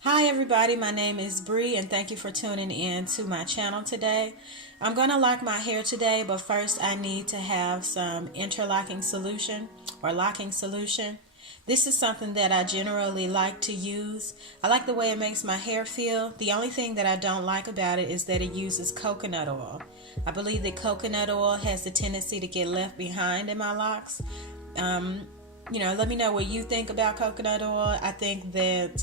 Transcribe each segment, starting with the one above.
Hi everybody, my name is Bree and thank you for tuning in to my channel today. I'm going to lock my hair today, but first I need to have some interlocking solution or locking solution. This is something that I generally like to use. I like the way it makes my hair feel. The only thing that I don't like about it is that it uses coconut oil. I believe that coconut oil has the tendency to get left behind in my locks. Let me know what you think about coconut oil. I think that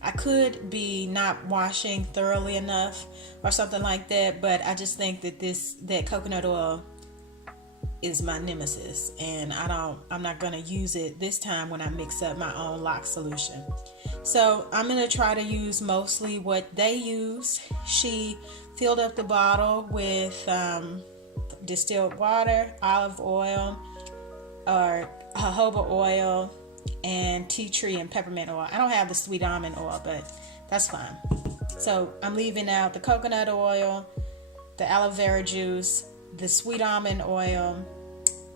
I could be not washing thoroughly enough or something like that, but I just think that coconut oil is my nemesis, and I'm not going to use it this time when I mix up my own lock solution. So I'm going to try to use mostly what they use. She filled up the bottle with distilled water, olive oil, or jojoba oil, and tea tree and peppermint oil. I don't have the sweet almond oil, but that's fine. So I'm leaving out the coconut oil, the aloe vera juice, the sweet almond oil,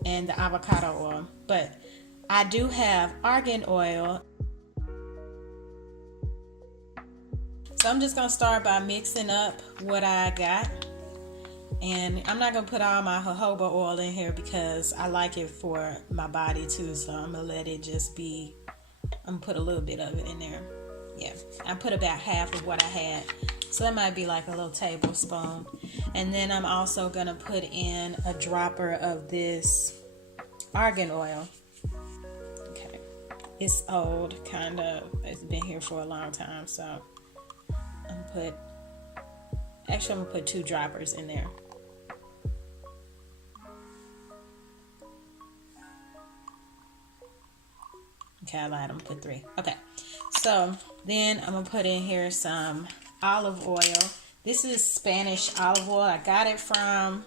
and the avocado oil. But I do have argan oil. So I'm just going to start by mixing up what I got. And I'm not going to put all my jojoba oil in here because I like it for my body too. So I'm going to let it just be, I'm going to put a little bit of it in there. Yeah, I put about half of what I had. So that might be like a little tablespoon. And then I'm also going to put in a dropper of this argan oil. Okay. It's old, kind of. It's been here for a long time. So I'm going to put 2 droppers in there. Okay, I lied. I'm gonna put 3. Okay, so then I'm gonna put in here some olive oil. This is Spanish olive oil. I got it from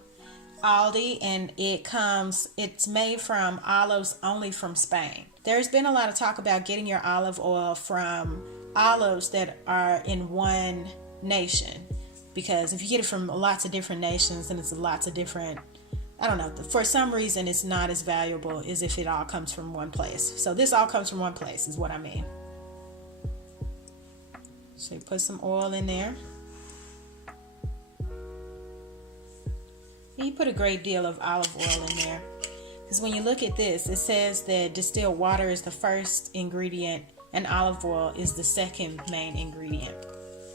Aldi, and it's made from olives only from Spain. There's been a lot of talk about getting your olive oil from olives that are in one nation, because if you get it from lots of different nations, then it's lots of different, I don't know, for some reason it's not as valuable as if it all comes from one place. So this all comes from one place is what I mean. So you put some oil in there. And you put a great deal of olive oil in there, because when you look at this, it says that distilled water is the first ingredient and olive oil is the second main ingredient.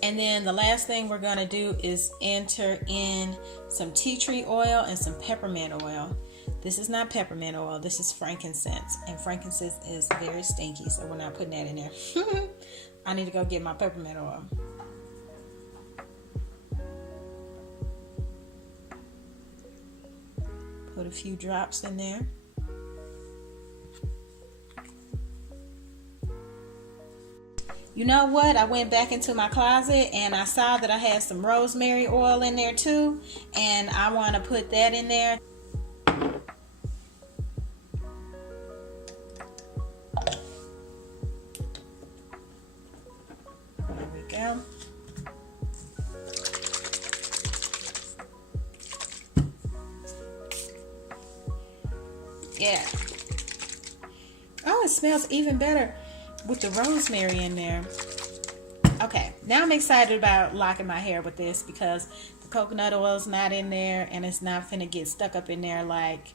And then the last thing we're going to do is enter in some tea tree oil and some peppermint oil. This is not peppermint oil. This is frankincense. And frankincense is very stinky, so we're not putting that in there. I need to go get my peppermint oil. Put a few drops in there. You know what? I went back into my closet and I saw that I had some rosemary oil in there too. And I want to put that in there. There we go. Yeah. Oh, it smells even better with the rosemary in there. Okay, now I'm excited about locking my hair with this because the coconut oil is not in there and it's not finna get stuck up in there like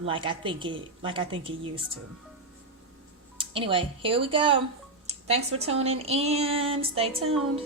I think it used to. Anyway, here we go. Thanks for tuning in. Stay tuned.